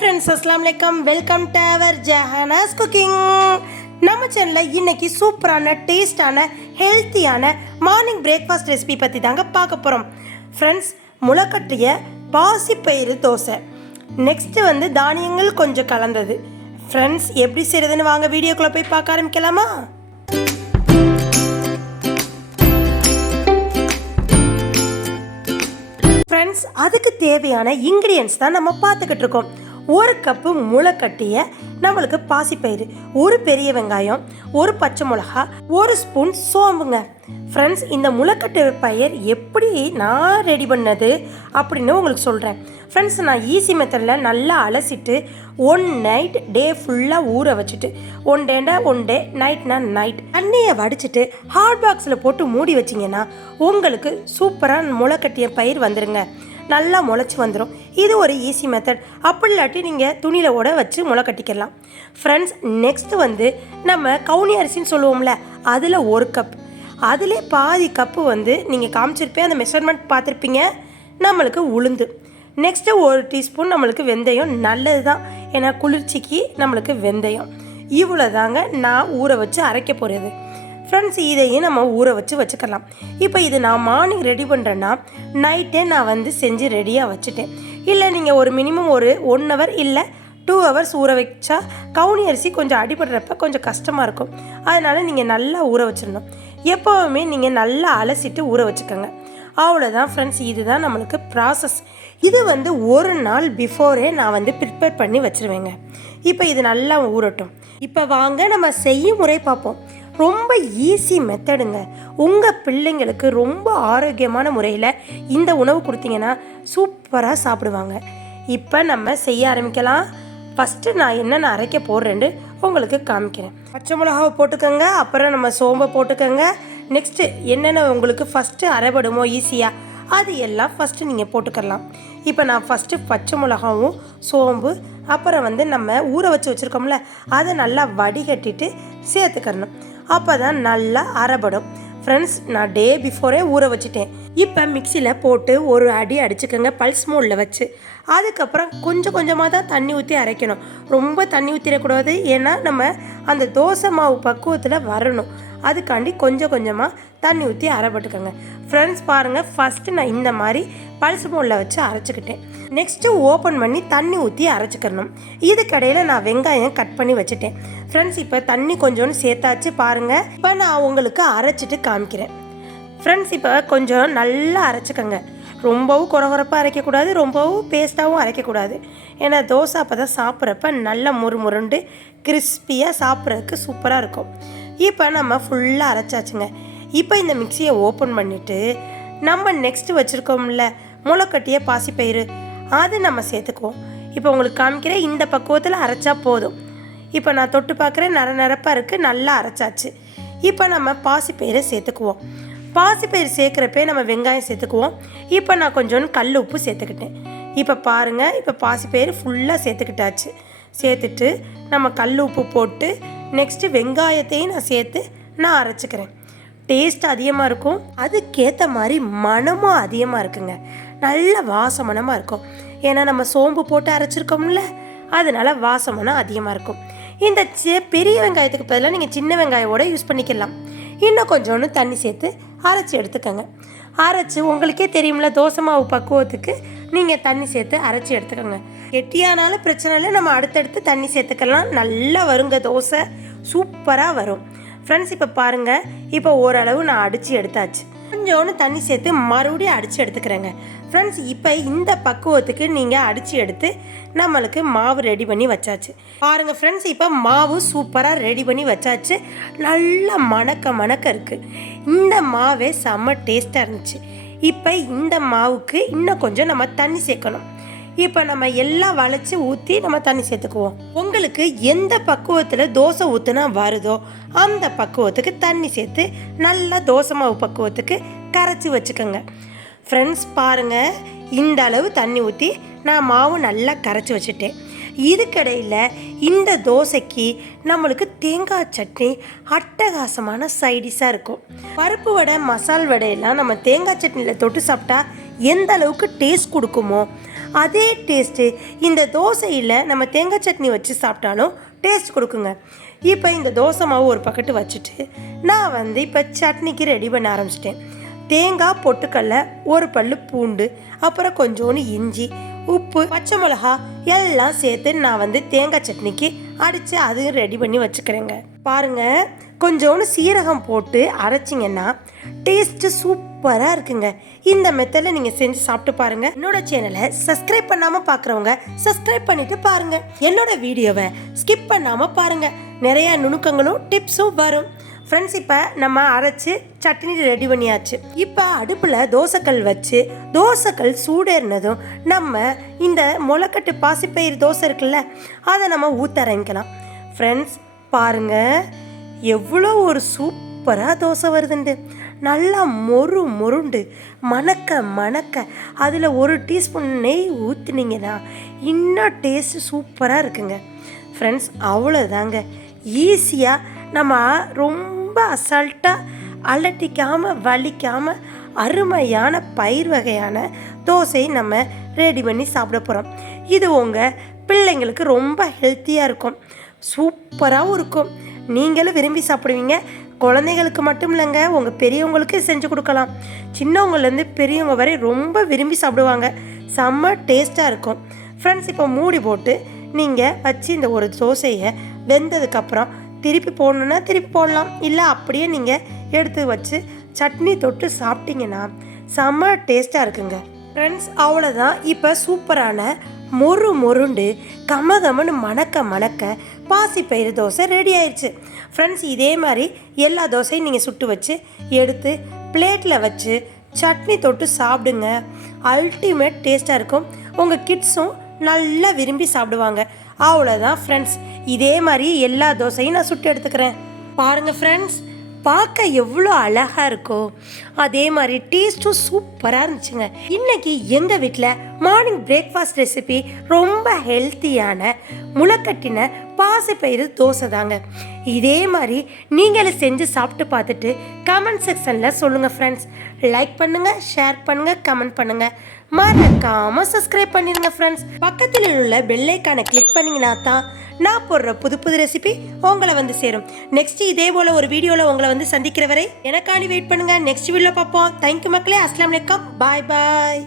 Friends அஸ்லாம் வலைக்கம் welcome to our Jahanas cooking நம்ம சேனலில் இன்னைக்கு சூப்பரான டேஸ்டான ஹெல்த்தியான மார்னிங் பிரேக்ஃபாஸ்ட் ரெசிபி பற்றி தாங்க பார்க்க போகிறோம் ஃப்ரெண்ட்ஸ் முளைக்கட்டிய பாசிப்பயிறு தோசை. நெக்ஸ்ட்டு வந்து தானியங்கள் கொஞ்சம் கலந்தது. ஃப்ரெண்ட்ஸ் எப்படி செய்கிறதுன்னு வாங்க வீடியோக்குள்ளே போய் பார்க்க ஆரம்பிக்கலாமா? ஃப்ரெண்ட்ஸ் அதுக்கு தேவையான இன்க்ரீடியன்ஸ் தான் நம்ம பார்த்துக்கிட்டு இருக்கோம். ஒரு கப்பு முளைக்கட்டிய நம்மளுக்கு பாசிப்பயிறு ஒரு பெரிய வெங்காயம் ஒரு பச்சை மிளகா ஒரு ஸ்பூன் சோம்புங்க. ஃப்ரெண்ட்ஸ் இந்த முளைக்கட்டு பயிர் எப்படி நான் ரெடி பண்ணது அப்படின்னு உங்களுக்கு சொல்கிறேன் ஃப்ரெண்ட்ஸ் நான் ஈஸி மெத்தடில் நல்லா அலசிட்டு ஒன் நைட் டே ஃபுல்லாக ஊற வச்சுட்டு ஒன் டேண்டா ஒன் டே நைட்னா நைட் தண்ணியை வடிச்சிட்டு ஹாட் பாக்ஸில் போட்டு மூடி வச்சிங்கன்னா உங்களுக்கு சூப்பராக முளைக்கட்டிய பயிர் வந்துருங்க. நல்லா முளைச்சி வந்துடும் இது ஒரு ஈஸி மெத்தட் அப்படி இல்லாட்டி நீங்கள் துணியில் ஓட வச்சு முளை கட்டிக்கலாம் ஃப்ரெண்ட்ஸ் நெக்ஸ்ட் வந்து நம்ம கவுனி அரிசின்னு சொல்லுவோம்ல அதில் ஒரு கப் அதிலே பாதி கப்பு வந்து நீங்கள் காமிச்சிருப்பேன் அந்த மெஷர்மெண்ட் பார்த்துருப்பீங்க. நம்மளுக்கு உளுந்து. நெக்ஸ்ட்டு ஒரு டீஸ்பூன் நம்மளுக்கு வெந்தயம் நல்லது தான் ஏன்னா குளிர்ச்சிக்கு நம்மளுக்கு வெந்தயம். இவ்வளோ தாங்க நான் ஊற வச்சு அரைக்க போகிறது ஃப்ரெண்ட்ஸ் இதையும் நம்ம ஊற வச்சு வச்சுக்கலாம். இப்போ இது நான் மார்னிங் ரெடி பண்ணுறேன்னா நைட்டே நான் வந்து செஞ்சு ரெடியாக வச்சுட்டேன். இல்லை நீங்கள் ஒரு மினிமம் ஒரு ஒன் ஹவர் இல்லை டூ ஹவர்ஸ் ஊற வச்சா கவுனி அரிசி கொஞ்சம் அடிபடுறப்ப கொஞ்சம் கஷ்டமாக இருக்கும். அதனால் நீங்கள் நல்லா ஊற வச்சிடணும். எப்போவுமே நீங்கள் நல்லா அலசிட்டு ஊற வச்சுக்கோங்க. அவ்வளோதான் ஃப்ரெண்ட்ஸ் இதுதான் நம்மளுக்கு ப்ராசஸ் இது வந்து ஒரு நாள் பிஃபோரே நான் வந்து ப்ரிப்பேர் பண்ணி வச்சுருவேங்க. இப்போ இது நல்லா ஊறட்டும். இப்போ வாங்க நம்ம செய்யும் முறை பார்ப்போம். ரொம்ப ஈஸி மெத்தடுங்க உங்கள் பிள்ளைங்களுக்கு ரொம்ப ஆரோக்கியமான முறையில் இந்த உணவு கொடுத்தீங்கன்னா சூப்பராக சாப்பிடுவாங்க. இப்போ நம்ம செய்ய ஆரம்பிக்கலாம். ஃபஸ்ட்டு நான் என்னென்ன அரைக்க போடுறேன்னு உங்களுக்கு காமிக்கிறேன். பச்சை மிளகாவை போட்டுக்கோங்க அப்புறம் நம்ம சோம்பை போட்டுக்கோங்க. நெக்ஸ்ட்டு என்னென்ன உங்களுக்கு ஃபஸ்ட்டு அரைபடுமோ ஈஸியாக அது எல்லாம் ஃபஸ்ட்டு நீங்கள் போட்டுக்கலாம் இப்போ நான் ஃபஸ்ட்டு பச்சை மிளகாவும் சோம்பு அப்புறம் வந்து நம்ம ஊற வச்சு வச்சுருக்கோம்ல அதை நல்லா வடிகட்டிட்டு சேர்த்துக்கறணும். அப்போ தான் நல்லா அரைபடும் ஃப்ரெண்ட்ஸ் நான் டே பிஃபோரே ஊற வச்சுட்டேன். இப்போ மிக்சியில் போட்டு ஒரு அடி அடிச்சுக்கோங்க பல்ஸ் மோடில் வச்சு. அதுக்கப்புறம் கொஞ்சம் கொஞ்சமாக தான் தண்ணி ஊற்றி அரைக்கணும். ரொம்ப தண்ணி ஊற்றிடக்கூடாது ஏன்னா நம்ம அந்த தோசை மாவு பக்குவத்தில் வரணும். அதுக்காண்டி கொஞ்சம் கொஞ்சமாக தண்ணி ஊற்றி அரைப்பட்டுக்கோங்க ஃப்ரெண்ட்ஸ் பாருங்கள் ஃபஸ்ட்டு நான் இந்த மாதிரி பல்ஸ் மோடில் வச்சு அரைச்சிக்கிட்டேன். நெக்ஸ்ட்டு ஓப்பன் பண்ணி தண்ணி ஊற்றி அரைச்சிக்கிறணும் இதுக்கடையில் நான் வெங்காயம் கட் பண்ணி வச்சுட்டேன். ஃப்ரெண்ட்ஸ் இப்போ தண்ணி கொஞ்சோன்னு சேர்த்தாச்சு பாருங்கள் இப்போ நான் உங்களுக்கு அரைச்சிட்டு காமிக்கிறேன். ஃப்ரெண்ட்ஸ் இப்போ கொஞ்சம் நல்லா அரைச்சிக்கோங்க. ரொம்பவும் குறகுறப்பாக அரைக்கக்கூடாது ரொம்பவும் பேஸ்ட்டாகவும் அரைக்கக்கூடாது. ஏன்னா தோசை அப்போ தான் சாப்பிட்றப்ப நல்லா முறுமுருண்டு கிறிஸ்பியாக சாப்பிட்றதுக்கு சூப்பராக இருக்கும். இப்போ நம்ம ஃபுல்லாக அரைச்சாச்சுங்க. இப்போ இந்த மிக்சியை ஓப்பன் பண்ணிவிட்டு நம்ம நெக்ஸ்ட்டு வச்சுருக்கோம்ல முளைக்கட்டிய பாசிப்பயிறு அதை நம்ம சேர்த்துக்குவோம். இப்போ உங்களுக்கு காமிக்கிறேன் இந்த பக்குவத்தில் அரைச்சா போதும். இப்போ நான் தொட்டு பார்க்குறேன் நர நரப்பாக இருக்குது நல்லா அரைச்சாச்சு. இப்போ நம்ம பாசிப்பயிரை சேர்த்துக்குவோம். பாசிப்பயிர் சேர்க்குறப்பே நம்ம வெங்காயம் சேர்த்துக்குவோம். இப்போ நான் கொஞ்சோண்டு கல் உப்பு சேர்த்துக்கிட்டேன். இப்போ பாருங்கள் இப்போ பாசிப்பயிர் ஃபுல்லாக சேர்த்துக்கிட்டாச்சு. சேர்த்துட்டு நம்ம கல் உப்பு போட்டு நெக்ஸ்ட்டு வெங்காயத்தையும் நான் சேர்த்து நான் அரைச்சிக்கிறேன். டேஸ்ட் அதிகமாக இருக்கும். அதுக்கேற்ற மாதிரி மனமும் அதிகமாக இருக்குங்க. நல்ல வாசமனமாக இருக்கும். ஏன்னா நம்ம சோம்பு போட்டு அரைச்சிருக்கோம்ல அதனால் வாசமனம் அதிகமாக இருக்கும். இந்த பெரிய வெங்காயத்துக்கு பதிலாக நீங்கள் சின்ன வெங்காயோட யூஸ் பண்ணிக்கலாம். இன்னும் கொஞ்சோண்டு தண்ணி சேர்த்து அரைச்சி எடுத்துக்கோங்க. அரைச்சி உங்களுக்கே தெரியும்ல தோசை மாவு பக்குவத்துக்கு நீங்கள் தண்ணி சேர்த்து அரைச்சி எடுத்துக்கோங்க. கெட்டியானாலும் பிரச்சனை இல்லை நம்ம அடுத்தடுத்து தண்ணி சேர்த்துக்கலாம். நல்லா வருங்க தோசை. சூப்பராக வரும். ஃப்ரெண்ட்ஸ் இப்போ பாருங்கள் இப்போ ஓரளவு நான் அடித்து எடுத்தாச்சு. கொஞ்சோண்டு தண்ணி சேர்த்து மறுபடியும் அடித்து எடுத்துக்கிறேங்க. ஃப்ரெண்ட்ஸ் இப்போ இந்த பக்குவத்துக்கு நீங்கள் அடித்து எடுத்து நம்மளுக்கு மாவு ரெடி பண்ணி வச்சாச்சு. பாருங்கள் ஃப்ரெண்ட்ஸ் இப்போ மாவு சூப்பராக ரெடி பண்ணி வச்சாச்சு. நல்லா மணக்க மணக்க இருக்குது இந்த மாவே செம்ம டேஸ்ட்டாக இருந்துச்சு. இப்போ இந்த மாவுக்கு இன்னும் கொஞ்சம் நம்ம தண்ணி சேர்க்கணும். இப்போ நம்ம எல்லாம் வளைச்சி ஊற்றி நம்ம தண்ணி சேர்த்துக்குவோம். உங்களுக்கு எந்த பக்குவத்தில் தோசை ஊற்றுனா வருதோ அந்த பக்குவத்துக்கு தண்ணி சேர்த்து நல்லா தோசை மாவு பக்குவத்துக்கு கரைச்சி வச்சுக்கோங்க. ஃப்ரெண்ட்ஸ் பாருங்கள் இந்த அளவு தண்ணி ஊற்றி நான் மாவு நல்லா கரைச்சி வச்சுட்டேன். இதுக்கடையில் இந்த தோசைக்கு நம்மளுக்கு தேங்காய் சட்னி அட்டகாசமான சைடிஷாக இருக்கும். பருப்பு வடை மசால் வடையெல்லாம் நம்ம தேங்காய் சட்னியில் தொட்டு சாப்பிட்டா எந்த அளவுக்கு டேஸ்ட் கொடுக்குமோ அதே டேஸ்ட்டு இந்த தோசையில் நம்ம தேங்காய் சட்னி வச்சு சாப்பிட்டாலும் டேஸ்ட் கொடுக்குங்க. இப்போ இந்த தோசை மாவு ஒரு பக்கெட்டு வச்சுட்டு நான் வந்து இப்போ சட்னிக்கு ரெடி பண்ண ஆரம்பிச்சிட்டேன். தேங்காய் பொட்டுக்கடலை ஒரு பல் பூண்டு அப்புறம் கொஞ்சோண்டு இஞ்சி உப்பு பச்சை மிளகா எல்லாம் சேர்த்து நான் வந்து தேங்காய் சட்னிக்கு அடித்து அதையும் ரெடி பண்ணி வச்சுக்கிறேங்க. பாருங்க கொஞ்சோண்டு சீரகம் போட்டு அரைச்சிங்கன்னா டேஸ்ட்டு சூப்பராக இருக்குங்க. இந்த மெத்தடில் நீங்கள் செஞ்சு சாப்பிட்டு பாருங்கள் என்னோட சேனலை சப்ஸ்கிரைப் பண்ணாமல் பார்க்குறவங்க சப்ஸ்கிரைப் பண்ணிவிட்டு பாருங்கள் என்னோட வீடியோவை ஸ்கிப் பண்ணாமல் பாருங்கள் நிறையா நுணுக்கங்களும் டிப்ஸும் வரும். ஃப்ரெண்ட்ஸ் இப்போ நம்ம அரைச்சி சட்னி ரெடி பண்ணியாச்சு. இப்போ அடுப்பில் தோசைக்கல் வச்சு தோசைக்கல் சூடேறினதும் நம்ம இந்த முளைக்கட்டு பாசிப்பயிறு தோசை இருக்குல்ல அதை நம்ம ஊற்ற ஆரம்பிக்கலாம். ஃப்ரெண்ட்ஸ் பாருங்க எவ்வளோ ஒரு சூப்பராக தோசை வருதுண்டு. நல்லா மொறு மொருண்டு மணக்க மணக்க அதில் ஒரு டீஸ்பூன் நெய் ஊற்றுனீங்கன்னா இன்னும் டேஸ்ட்டு சூப்பராக இருக்குங்க. ஃப்ரெண்ட்ஸ் அவ்வளோதாங்க ஈஸியாக நம்ம ரொம்ப ரொம்ப அசால்ட்டாக அலட்டிக்காமல் வலிக்காமல் அருமையான பயிர் வகையான தோசை நம்ம ரெடி பண்ணி சாப்பிட போகிறோம் இது உங்கள் பிள்ளைங்களுக்கு ரொம்ப ஹெல்த்தியாக இருக்கும். சூப்பராகவும் இருக்கும். நீங்களும் விரும்பி சாப்பிடுவீங்க. குழந்தைகளுக்கு மட்டும் இல்லைங்க உங்கள் பெரியவங்களுக்கு செஞ்சு கொடுக்கலாம். சின்னவங்கலேருந்து பெரியவங்க வரை ரொம்ப விரும்பி சாப்பிடுவாங்க. செம்ம டேஸ்ட்டாக இருக்கும். ஃப்ரெண்ட்ஸ் இப்போ மூடி போட்டு நீங்கள் வச்சு இந்த ஒரு தோசையை வெந்ததுக்கப்புறம் திருப்பி போடணுன்னா திருப்பி போடலாம். இல்லை அப்படியே நீங்கள் எடுத்து வச்சு சட்னி தொட்டு சாப்பிட்டீங்கன்னா செம்ம டேஸ்ட்டாக இருக்குங்க. ஃப்ரெண்ட்ஸ் அவ்வளோதான் இப்போ சூப்பரான மொறு மொருண்டு கமகமன்னு மணக்க மணக்க பாசிப்பயிறு தோசை ரெடி ஆயிடுச்சு ஃப்ரெண்ட்ஸ் இதே மாதிரி எல்லா தோசையும் நீங்கள் சுட்டு வச்சு எடுத்து பிளேட்டில் வச்சு சட்னி தொட்டு சாப்பிடுங்க. அல்டிமேட் டேஸ்ட்டாக இருக்கும். உங்கள் கிட்ஸும் நல்லா விரும்பி சாப்பிடுவாங்க. அவ்வளோதான் ஃப்ரெண்ட்ஸ் இதே மாதிரி எல்லா தோசையும் நான் சுட்டு எடுத்துக்கிறேன். பாருங்கள் ஃப்ரெண்ட்ஸ் பார்க்க எவ்வளோ அழகாக இருக்கோ அதே மாதிரி டேஸ்ட்டும் சூப்பராக இருந்துச்சுங்க. இன்னைக்கு எங்கள் வீட்டில் மார்னிங் பிரேக்ஃபாஸ்ட் ரெசிபி ரொம்ப ஹெல்த்தியான முளைக்கட்டின பாசிப்பயிறு தோசை தாங்க. இதே மாதிரி நீங்களும் செஞ்சு சாப்பிட்டு பார்த்துட்டு கமெண்ட் செக்ஷனில் சொல்லுங்கள் ஃப்ரெண்ட்ஸ் லைக் பண்ணுங்கள் ஷேர் பண்ணுங்கள் கமெண்ட் பண்ணுங்கள் மறக்காமல் சப்ஸ்கிரைப் பண்ணிடுங்க ஃப்ரெண்ட்ஸ் பக்கத்தில் உள்ள பெல்லைக்கானை கிளிக் பண்ணிங்கன்னா தான் நான் போடுற புது புது ரெசிபி உங்களை வந்து சேரும். நெக்ஸ்ட் இதே போல் ஒரு வீடியோவில் உங்களை வந்து சந்திக்கிற வரை எனக்காண்டி வெயிட் பண்ணுங்கள் நெக்ஸ்ட் வீடியோவில் பார்ப்போம். தேங்க்யூ மக்களே. அஸ்லாம் வலைக்கம் பாய் பாய்